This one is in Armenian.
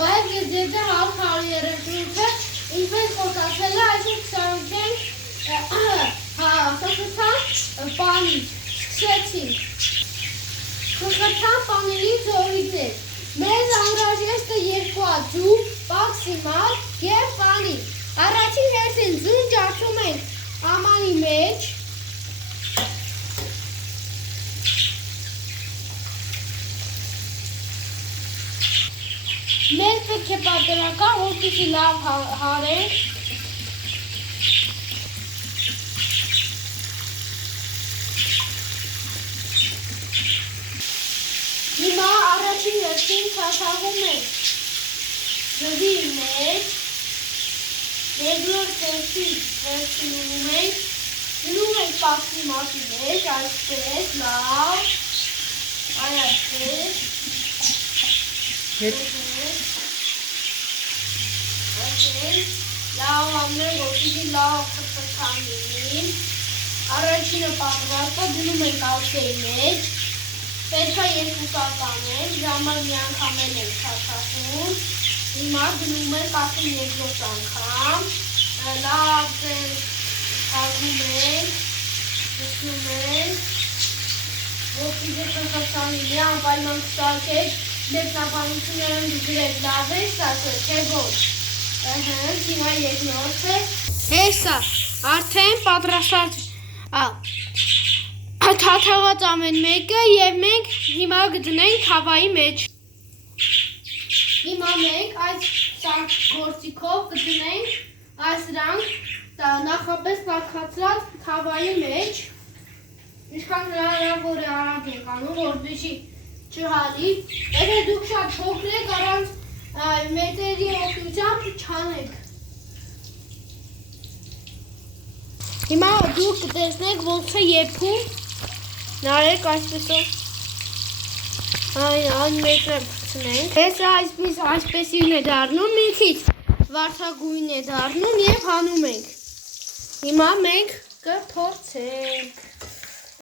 Բայց ես եթե հավ երեխույթը ինպես կոտացել է, այսուր կսարունքենք խխթան պանի, սկսեցին։ Խխթան պանինի ձորիքներ։ Մեզ անհրաժեշտ է երկու ձու, մաքսիմալ և պանի։ Առաջին հերթին ձուն ջարդում ենք ամանի մեջ։ Մեզ պետք է պատրական, որպեսզի լավ հարենք։ Հիմա առաջին հերթին թաթաղում ենք ջրի մեջ, երկրորդ հերթին վերցնում ենք, դնում ենք պաքսի մակի մեջ, այսպես, լավ, այսպես, լավ ամեն որպեսզի լավ խխթանի, առաջինը պատրաստ է, դնում ենք ալսեի մեջ, պետք է երկու կատ անենք, ժամար մի անգամ ենք թաթախում, հիմա դնում ենք ասում երկրորդ անգամ, լավ թագում ենք, դնում ենք, որպեսզի խխթանի մի անպայման կսարքեք, դեպնապանություններն դուգրեք լավ է, ստացել, թե ոչ, հիմա երկնորդը, հեսա, արդեն պատրաստած, թաթաղած ամեն մեկը և մենք հիմա գտնենք թավայի մեջ։ Հիմա մենք այս գործիքով գտնենք այս դրանք նախապես տաքացրած թավայի մեջ։ Ինչքան հնարավոր է արագ ենք անում, որպեսզի չհալի։ Եթե դուք շատ փոքր եք, առանց մեծերի օգնությամբ չանեք։ Հիմա դուք կտեսնեք ոնց է եփում։ Նարեք այսպեսով, այն մեկը պցնենք, հեսը այսպեսին է դարնում, մի քիչ վարդագույն է դարնում և հանում ենք, հիմա մենք կփորձենք։